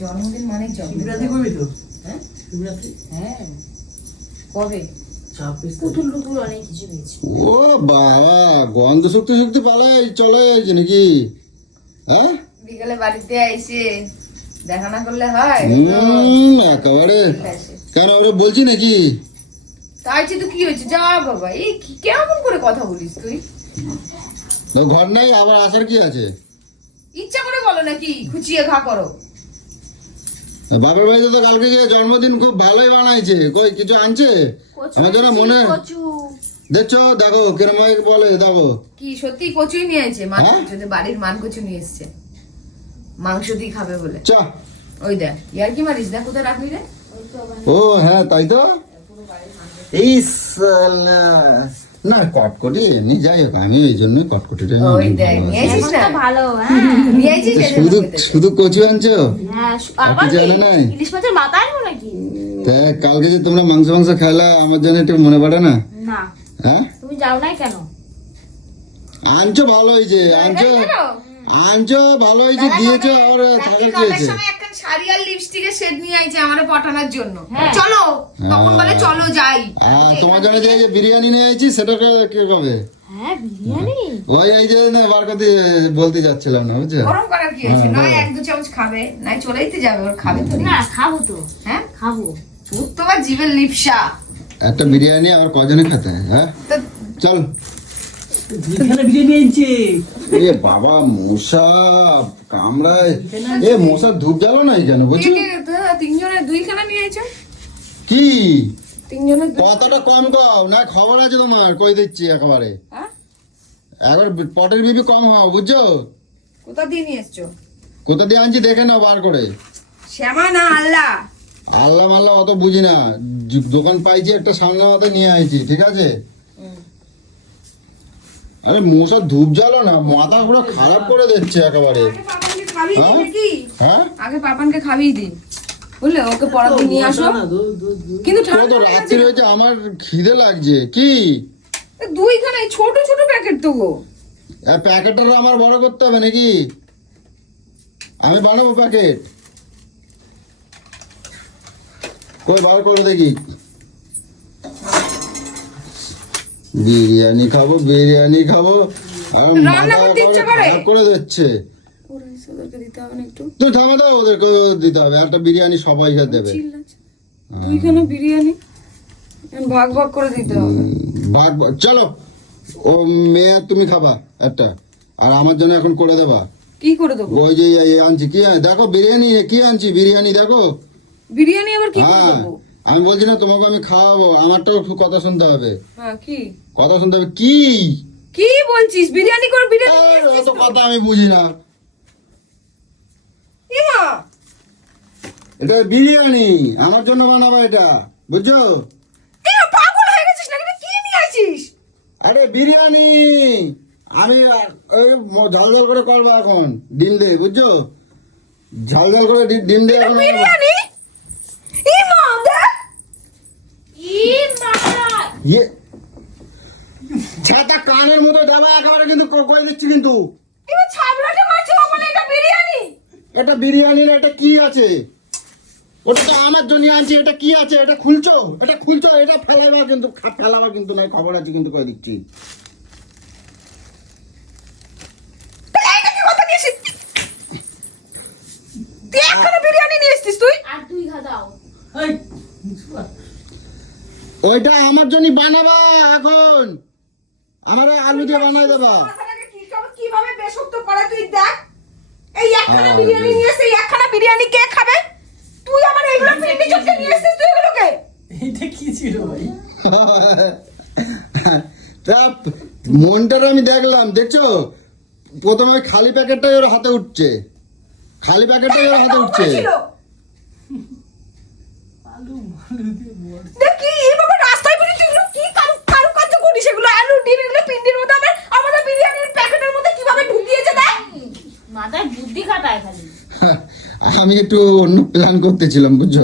জন্মদিন মানে শিবরাত্রি জন্মদিন করবি তো? হ্যাঁ? হ্যাঁ। কবে? অনেক কিছু ও বাবা গন্ধ শুকতে শুকতে পালাই চলে যাচ্ছে নাকি? হ্যাঁ? বিকালে বাড়িতে আইসে দেখা না করলে হয়। হুম একেবারে। কেন ওরা বলছি নাকি? তাই তো কি হয়েছে? যা বাবা এই কেমন করে কথা বলিস তুই? তো ঘর নাই আবার আসার কি আছে? ইচ্ছা করে বলো নাকি খুচিয়ে খা করো। বাবার বাড়িতে তো কালকে যে জন্মদিন খুব ভালোই বানাইছে। কই কিছু আনছে? আমার জন্য মনে দেখছ? দেখো ভাবে বলে দেখো। কি সত্যি কচুই নিয়ে এসেছে মান হ্যাঁ? কচু বাড়ির মান কচু নিয়ে এসছে। মাংস দিয়ে খাবে বলে। চ। ওই দেখ ইয়ার কি মারিস? দেখ কোথায় রাখবি রে। ও হ্যাঁ তাই তো? এই সালা না কটকটি এমনি যাই হোক আমি ওই জন্য কটকটিটা ভালো হ্যাঁ। শুধু শুধু কচু আনছো? জানে কি আনে নাই? ইলিশ মাছের মাথা আনব নাকি? তা কালকে যে তোমরা মাংস মাংস খেলা আমার জন্য একটু মনে পড়ে না। না। হ্যাঁ? তুমি যাও নাই কেন? আনছো ভালো হয়েছে আনছো? আনছো ভালো হয়েছে দিয়েছ আর থাকার কি হয়েছে শাড়ি আর লিপস্টিকের শেড নিয়ে আইছে আমারে পটানোর জন্য? হ্যাঁ। চলো তখন বলে চলো যাই। তোমার জন্য যে বিরিয়ানি নিয়ে আইছি সেটা কি কবে হ্যাঁ বিরিয়ানি। ওই এই যে না বার করতে বলতে যাচ্ছিলাম না বুঝছ? গরম করার কি আছে হ্যাঁ, নয় এক দু চামচ খাবে নাই চলেই যাবে ওর খাবে তো না খাব তো। হ্যাঁ? খাব। তোর তো আবার জীবের লিপসা। একটা বিরিয়ানি আর কজনে খেতে হ্যাঁ? তো চল। এ বাবা মশা কামড়ায়। এ মশা ধূপ জ্বালো নাই কেন বুঝছ কে কে তিনজনের দুইখানা নিয়ে কি? তিনজনের দুই- কথাটা কম কও না খবর আছে তোমার কই দিচ্ছি একেবারে। হ্যাঁ? একবার পটের বিবি কম হও বুঝছ? কোথা দিয়ে নিয়ে এসছো? কোথা দিয়ে আনছি দেখে নাও বার করে। শ্যামা না আল্লাহ আল্লাহ মাল্লাহ অত বুঝি না। দোকান পাইছি একটা সামনে মতো নিয়ে আইছি ঠিক আছে? আরে মশা ধূপ জ্বালো না মাথা পুরো খারাপ করে দিচ্ছে একেবারে। আগে পাপানকে খাবিয়ে দিই হ্যাঁ? হ্যাঁ? আগে পাপানকে খাবিয়ে বুঝলে? ওকে পড়াতে নিয়ে আসো। কিন্তু ঠান্ডা রাত্রি হয়েছে আমার খিদে লাগছে। কি? দুইখানা ছোট ছোট প্যাকেট তো গো। প্যাকেটটা আমার বড় করতে হবে নাকি? আমি বানাবো প্যাকেট। কই বার করে দেখি। বিরিয়ানি খাব বিরিয়ানি খাব। আর রান্না মাথা করতে ইচ্ছে করে? খারাপ করে দিচ্ছে। থামা দাও ওদেরকে দিতে হবে। একটা বিরিয়ানি সবাইকে দেবে। চিল্লাচ্ছে। দুইখানা বিরিয়ানি? ভাগ ভাগ করে দিতে হবে। ভাগ ভাগ- চলো ও মেয়ে আর তুমি খাবা একটা। আর আমার জন্য এখন করে দেবা। কি করে দেবো? ওই যে আনছি কি আন- দেখো বিরিয়ানি কি আনছি? বিরিয়ানি দেখো। বিরিয়ানি আবার কি করে হ্যাঁ। দেবো? আমি বলছি না তোমাকে আমি খাওয়াবো। আমারটাও কথা শুনতে হবে। হ্যাঁ কি? কথা শুনতে হবে। কি? কি বলছিস? বিরিয়ানি করে বিরিয়ানি অত কথা আমি বুঝি না। এটা বিরিয়ানি। আমার জন্য বানাবো এটা। বুঝছ? পাগল হয়ে গেছিস এটা কি নিয়ে আসিস আরে বিরিয়ানি! আমি ঝাল ঝাল করে করব এখন। ডিম দে বুঝছ? ঝাল ঝাল করে ডিম দিয়ে এখন বিরিয়ানি এ মা দেখ ই মাথা ইয়ে। ছাতা কানের মতো দেবা একেবারে কিন্তু ক- কই দিচ্ছি কিন্তু। বলে এটা বিরিয়ানি? এটা বিরিয়ানি না এটা কি আছে? ওটা তো আমার জন্য আনছি এটা কি আছে? এটা খুলছো? এটা খুলছো? এটা ফেলাবার কিন্তু ফেলাবার কিন্তু নয় খবর আছে কিন্তু কই দিচ্ছি। তুই বিরিয়ানি নিয়ে এসেছিস তুই? আর তুই খা দাও। এই, ওইটা আমার জন্য বানাবা এখন। আমার ওই আলু দিয়ে বানাই দেবা। কীভাবে বেসুক্ত করে তুই দেখ? এই একখানা হ্যাঁ, বিরিয়ানি নিয়ে এসে একখানা বিরিয়ানি কে খাবে? তুই আমার এইগুলো পিন্ডি চটকে নিয়ে এসেছিস তুই এগুলোকে? এইটা কি ছিল ভাই? তা মনটার আমি দেখলাম দেখছ? প্রথমে খালি প্যাকেটটাই ওর হাতে উঠছে। খালি প্যাকেটটাই ওর হাতে উঠছে ছিল। আলু আলু দিয়ে বড় দেখ কি এইভাবে রাস্তায় বেরিয়ে তুই এগুলো কি কারু কারুকার্য করিস এগুলো আলু ডিম এগুলো পিন্ডির মধ্যে আমার আমাদের বিরিয়ানির প্যাকেটের মধ্যে কীভাবে ঢুকিয়েছে দেখ মাথায় বুদ্ধি খাটায় খালি আমি একটু অন্য প্ল্যান করতেছিলাম, বুঝছ?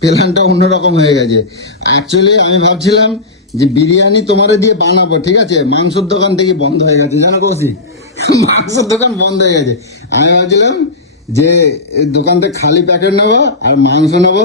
প্ল্যানটা অন্যরকম হয়ে গেছে। অ্যাকচুয়ালি আমি ভাবছিলাম যে বিরিয়ানি তোমারে দিয়ে বানাবো, ঠিক আছে? মাংসর দোকান থেকে বন্ধ হয়ে গেছে, জানো কৌশি? মাংসর দোকান বন্ধ হয়ে গেছে। আমি ভাবছিলাম যে দোকান থেকে খালি প্যাকেট নেব আর মাংস নেব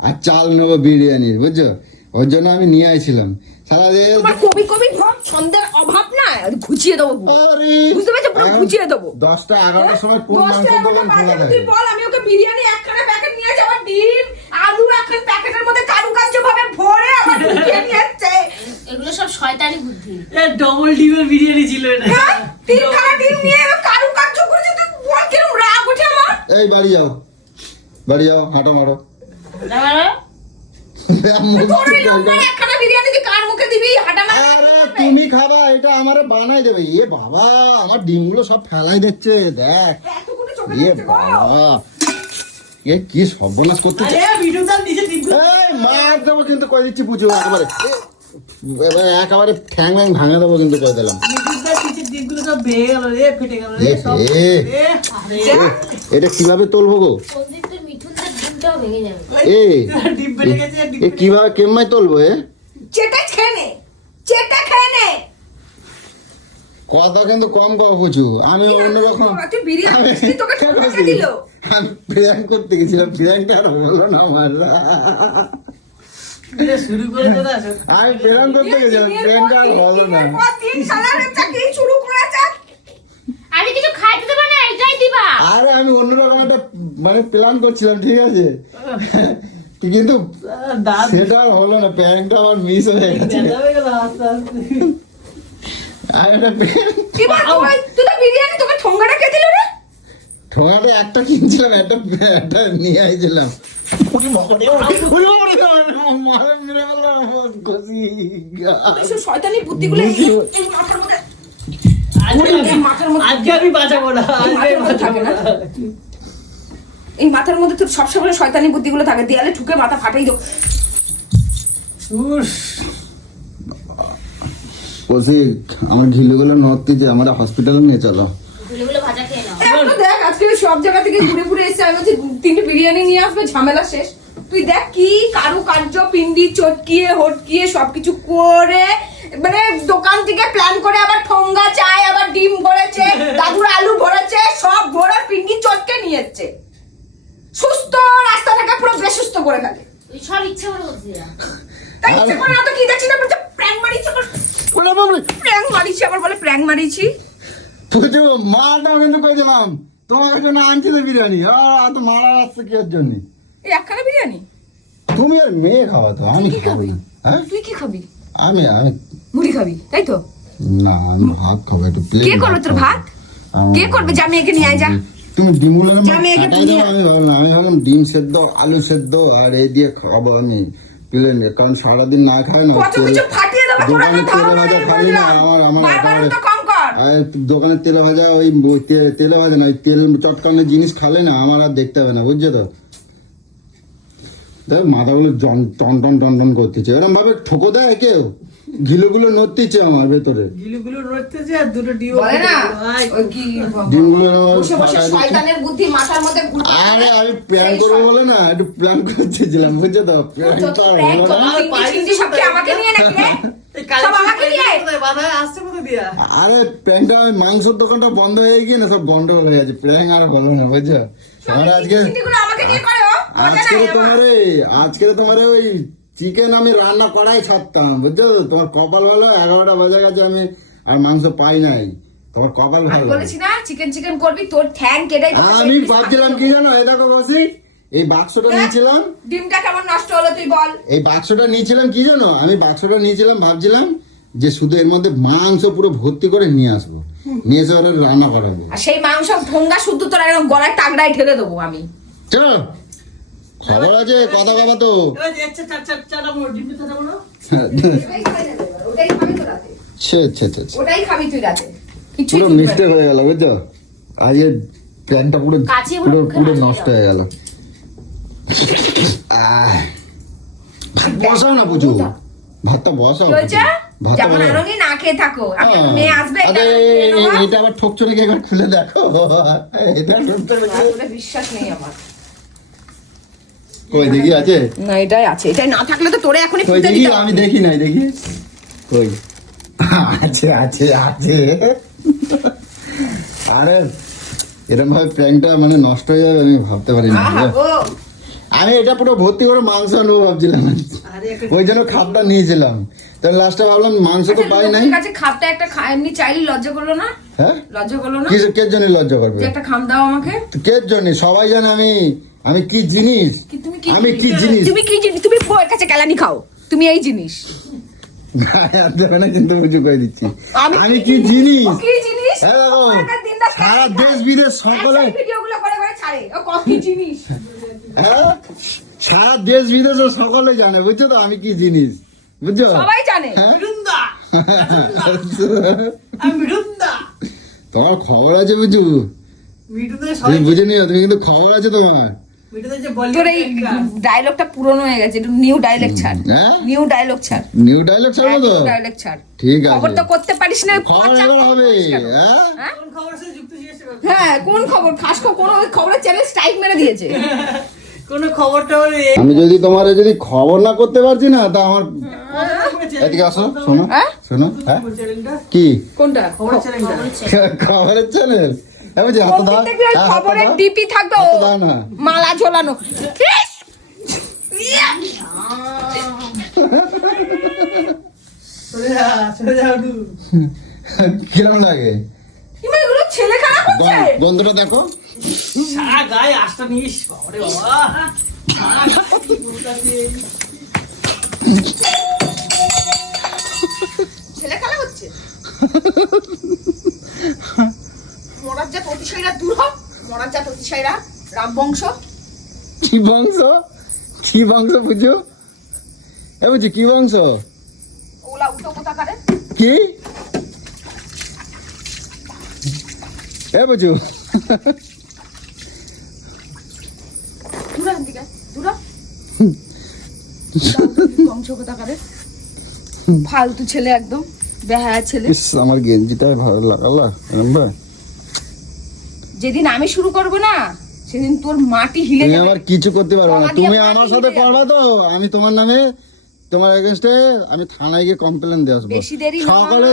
আর চাল নেব বিরিয়ানির, বুঝছ? ওর জন্য আমি নিয়ে আইছিলাম। সারা দিয়ে তোমার কবি কবি ভাব ছন্দের অভাব না? ঘুচিয়ে দেবো। পুরো। আরে, বুঝতে পেরেছ? পুরো ঘুচিয়ে দেবো। দশটা এগারোটার সময় কোন মাংস খোলা থাকে তুই বল আমি ওকে বিরিয়ানি একখানা প্যাকেট নিয়ে যাব ডিম আলু একখানা প্যাকেটের মধ্যে কারুকার্য ভাবে ভরে আমার ঢুকিয়ে নিয়ে যাচ্ছে এগুলো সব শয়তানি বুদ্ধি। ডবল ডিমের বিরিয়ানি ছিল এটা। হ্যাঁ? তিনখানা ডিম নিয়ে কারুকার্য করেছে তুই বল কিরম রাগ ওঠে আমার? এই বাড়ি যাও। বাড়ি যাও হাঁটো মারো। আরে তুমি খাবা এটা আমারে বানাই দেবে। এ বাবা আমার ডিমগুলো সব ফেলাই দিচ্ছে দেখ। এ বাবা এ কি সর্বনাশ এই মার দেবো কিন্তু কয়ে দিচ্ছি বুঝো একেবারে। এবারে একেবারে ঠ্যাং ম্যাং ভাঙে দেবো কিন্তু কয়ে দিলাম। এটা কীভাবে তুলবো গো? ভেঙে যাবে। এ গেছে কীভাবে কেমমাই তুলবো এ? চেটে খেয়ে নে চেটে খেয়ে নে। কথা কিন্তু কম কম কিছু আমি অন্যরকম আমি প্র্যাঙ্ক করতে গেছিলাম প্র্যাঙ্কটা আর হলো না আমার। আমি প্র্যাঙ্ক করতে গেছিলাম প্র্যাঙ্কটা আর হলো না তিন সালের চাকরি শুরু করেছে আরে কিছু খাইতে এটাই দিবা? আরে আমি অন্যরকম একটা মানে প্ল্যান করছিলাম ঠিক আছে? কিন্তু দাঁত সেটা আর হলো না প্র্যাঙ্কটা আমার মিস হয়ে গেছে। আর একটা বল তুই তো বিরিয়ানি তোকে ঠোঙ্গাটা কে দিল রে? ঠোঙাতে একটা কিনছিলাম একটা একটা নিয়ে। এইসব শয়তানি বুদ্ধিগুলো মাথার মধ্যে আজকে এই মাথার মধ্যে আমি বাঁচাবো না এই মাথার তোর সবসময় শয়তানি বুদ্ধিগুলো থাকে। দেয়ালে ঠুকে মাথা ফাটাই দাও। উস, কৌশিক আমার ঘিলুগুলো নড়তেছে আমার হসপিটালে নিয়ে চলো। গুলোগুলো ভাজা খেয়ে নাও। দেখ আজকে সব জায়গা থেকে ঘুরে ঘুরে এসে আমি তিনটে বিরিয়ানি নিয়ে আসবে ঝামেলা শেষ। তুই দেখ কি কারু কার্য পিন্ডি চটকিয়ে হটকিয়ে সবকিছু করে মানে দোকান থেকে প্ল্যান করে আবার ঠোঙ্গা চায় আবার ডিম ভরেছে দাদুর আলু ভরেছে সব ভরে পিন্ডি চটকে নিয়েছে। সুস্থ রাস্তা থেকে পুরো বেসুস্থ করে ফেলে। সব ইচ্ছে করে তাই ইচ্ছে করে না তো কি দেখছি না বলছে প্র্যাঙ্ক মারিছি ওরে প্র্যাঙ্ক মারিছি আবার বলে প্র্যাঙ্ক মারিছি পুজো মাটাও কিন্তু কই দিলাম তোমার জন্য আনছিল বিরিয়ানি। আর তো মারা আসছে কি জন্য? এই একখানা বিরিয়ানি? তুমি আর মেয়ে খাওয়া তো আমি কি খাবি হ্যাঁ? তুই কি খাবি? আমি আমি মুড়ি খাবি তাই তো? না আমি ভাত খাব একটু প্লেট কে করবে তোর ভাত? কে করবে? যা মেয়েকে নিয়ে আয় যা। তুমি ডিমগুলো আমি ভাবলাম আমি ভাবলাম ডিম সেদ্ধ আলু সেদ্ধ আর এই দিয়ে খাব আমি প্লেন কারণ সারাদিন না খাই না দোকানে তেলে ভাজা খালি না আমার আমার দোকানে তেলে ভাজা ওই ওই তেলে ভাজা না ওই তেল চটকানো জিনিস খালে না আমার আর দেখতে হবে না বুঝছ তো? দেখ মাথাগুলো টন টন টন টন করতেছে। এরকম ভাবে ঠোকো দেয় কেউ? ঘিলুগুলো নড়তেছে আমার ভেতরে। গিলুগুলো নড়তেছে আর দুটো ডিম বলে না ডিমগুলো বসে বসে শয়তানের বুদ্ধি মাথার মধ্যে। আরে আমি প্ল্যান সেই বলে না একটু প্ল্যান করতেছিলাম বুঝছ তো? প্ল্যান তো আর আমাকে নিয়ে নাকি প্র্যাঙ্কটা ওই মাংসের দোকানটা বন্ধ হয়ে গিয়ে না সব গন্ডগোল হয়ে গেছে। প্র্যাঙ্ক আর হলো না বুঝছ? আজকে আমাকে নিয়ে করে? আজকে তোমার। আজকে তোমার ওই চিকেন আমি রান্না করাই ছাড়তাম বুঝছ? তোমার কপাল ভালো এগারোটা বাজে গেছে আমি আর মাংস পাই নাই। তোমার কপাল ভালো। বলেছি না চিকেন চিকেন করবি তোর ঠ্যাং কেটে আমি ভাবছিলাম কি জানো? এই দেখো বসি এই বাক্সটা নিয়েছিলাম। ডিমটা কেমন নষ্ট হলো তুই বল। এই বাক্সটা নিয়েছিলাম কি জানো? আমি বাক্সটা নিয়েছিলাম ভাবছিলাম যে শুধু এর মধ্যে মাংস পুরো ভর্তি করে নিয়ে আসব। নিয়ে এসে রান্না করাবো। আর সেই মাংস ঠোঙ্গা শুদ্ধ তোর একদম গলায় টাকড়ায় ঠেলে দেবো আমি। চলো। খবর আছে? কথা বাবা তো। পুরো মিস্টেক হয়ে গেল বুঝছ? আজকে প্ল্যানটা পুরো পুরো পুরো নষ্ট হয়ে গেল। আহ, ভাত বসাও না পুজো। ভাতটা বসাও ভাতটা বসাও। আনন্দি না খেয়ে থাকো। মেয়ে আসবে এটা। আবার একবার খুলে দেখো? এটা বিশ্বাস নেই আমার। কই দেখি আছে? না এটাই আছে এটাই না থাকলে তো তোরে এখনই কই দেখি দিতাম। আমি দেখি নাই দেখি। কই? আছে আছে আছে। আরে এরকম ভাবে প্র্যাঙ্কটা মানে নষ্ট হয়ে যাবে আমি ভাবতে পারি না আমি এটা পুরো ভর্তি করে মাংস আনব ভাবছিলাম। ওই জন্য খাপটা নিয়েছিলাম। তো লাস্টে ভাবলাম মাংস তো আচ্ছা, পাই নাই। কাছে খাপটা একটা এমনি চাইলে লজ্জা করল না? হ্যাঁ? লজ্জা করল না? কিসের কের জন্য লজ্জা করবে? একটা খাম দাও আমাকে। কের জন্য? সবাই জানে আমি আমি কি জিনিস? কি তুমি কি আমি কি জিনিস? তুমি কি জিনিস? তুমি বউয়ের কাছে কেলানি খাও। তুমি এই জিনিস। দেবে না কিন্তু বুঝু করে দিচ্ছি। আমি কি জিনিস? ও কি জিনিস? হ্যাঁ দিনরাত সারা দেশ বিদেশ সকলে ভিডিওগুলো করে করে ছাড়ে। ও ক- কি জিনিস। হ্যাঁ? সারা দেশ বিদেশে সকলে জানে বুঝছ তো? আমি কি জিনিস? বুঝছ? সবাই জানে। হ্যাঁ? তোমার খবর আছে বুঝু তুমি বুঝে নিও তুমি কিন্তু খবর আছে তোমার। তোর এই ডায়লগটা পুরনো হয়ে গেছে একটু নিউ ডায়লগ ছাড়। হ্যাঁ? নিউ ডায়লগ ছাড়। নিউ ডায়লগ ছাড়বো তো? ডায়লগ ছাড়। ঠিক খবর তো করতে পারিস না খবর হবে। হ্যাঁ? হ্যাঁ? কোন খবর আছে? যুক্ত হ্যাঁ কোন খবর? খাস কোন খবরের চ্যানেল স্ট্রাইক মেরে দিয়েছে। কোন খবর টবর আমি যদি তোমার যদি খবর না করতে পারছি না তা আমার এদিকে আসো শোনো হ্যাঁ? শোনো হ্যাঁ? কি? কোনটা? খবরের চ্যানেল হ্যাঁ বুঝি হাত দাও। হ্যাঁ, খবরের ডিপি থাকবে ও মালা ঝোলানো। যা যা কিরম লাগে? ছেলে খারাপ হচ্ছে? গন্ধটা দেখো। সারা গায়ে আস্তা নিস বাবারে বাবা। ছেলে খেলা হচ্ছে? মরার জাত অতিশয়রা দূর হোক মরার জাত অতিশয়রা রামবংশ। কি বংশ? কি বংশ বুঝো? এ বুঝি কি বংশ? ওলা উল্টো কোথা করে কি? এ বুঝু? দূরা দিকে দূরা বংশ কোথা করে ফালতু ছেলে একদম বেহায়া ছেলে। আমার গেঞ্জিটা ভালো লাগালো এরম ভাই যেদিন আমি শুরু করব না সেদিন তোর মাটি হিলে তুমি যাবে। আমার কিছু করতে পারবে না। তুমি আমার সাথে করবা তো। আমি তোমার নামে তোমার এগেনস্টে আমি থানায় গিয়ে কমপ্লেন দিয়ে আসব। বেশি দেরি সকালে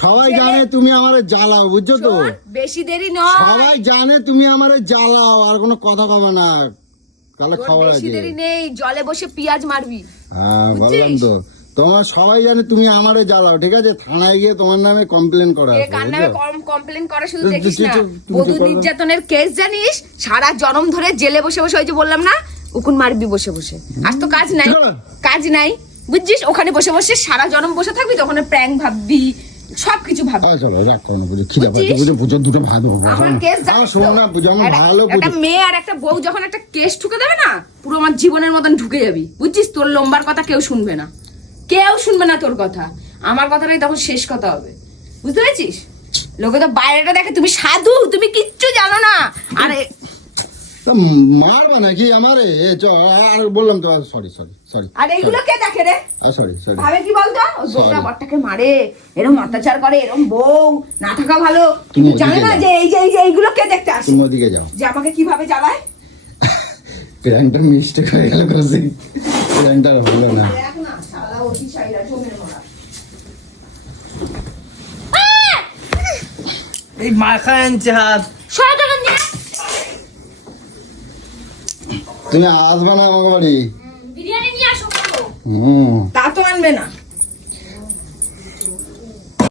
সবাই জানে তুমি আমারে জ্বালাও বুঝছ তো? বেশি দেরি নয়। সবাই জানে তুমি আমারে জ্বালাও আর কোনো কথা কবে না। কালে খবর বেশি দেরি নেই জলে বসে পেঁয়াজ মারবি। হ্যাঁ? বললাম তো। তোমার সবাই জানে তুমি আমারে জ্বালাও ঠিক আছে? থানায় গিয়ে তোমার নামে কমপ্লেন করা আছে, কার নামে কমপ্লেন করে শুধু দেখিস না। বধূ নির্যাতনের কেস জানিস? সারা জনম ধরে জেলে বসে বসে ওই যে বললাম না উকুন মারবি বসে বসে। আর তো কাজ নাই কাজ নাই। বুঝছিস? ওখানে বসে বসে সারা জনম বসে থাকবি তখন প্র্যাঙ্ক ভাববি সবকিছু ভাববি। চলো রাগ করো না বুঝো খিদে পাচ্ছে বুঝো বুঝো দুটো ভাত দেবো আমার কেস জানিস শোন না বুঝো আমার একটা- ভালো একটা মেয়ে আর একটা বউ যখন একটা কেস দেবে না পুরো আমার জীবনের মতন ঢুকে যাবি। বুঝছিস? তোর লম্বার কথা কেউ শুনবে না। কেউ শুনবে না তোর কথা। আমার কথাটাই তখন শেষ কথা হবে। বুঝতে পেরেছিস? লোকে তো বাইরেটা দেখে তুমি সাধু তুমি কিচ্ছু জানো না। আরে মারবা নাকি আমারে? চ আর বললাম তো সরি সরি সরি আর এইগুলো কে দেখে রে? সরি সরি ভাবে কি বলতো? মারে এরম অত্যাচার করে এরম বউ না থাকা ভালো। কিন্তু জানে না যে এই যে এই যে এইগুলো কে দেখতে আসে? তুমি ওদিকে যাও। যে আমাকে কীভাবে জ্বালায়? প্ল্যানটা মিস্টেক হয়ে গেল প্ল্যানটা হলো না। মরা। এই মাখা আনছে হাত। তুমি আসবা না আমাকে বাড়ি? বিরিয়ানি নিয়ে আসো তা তো আনবে না।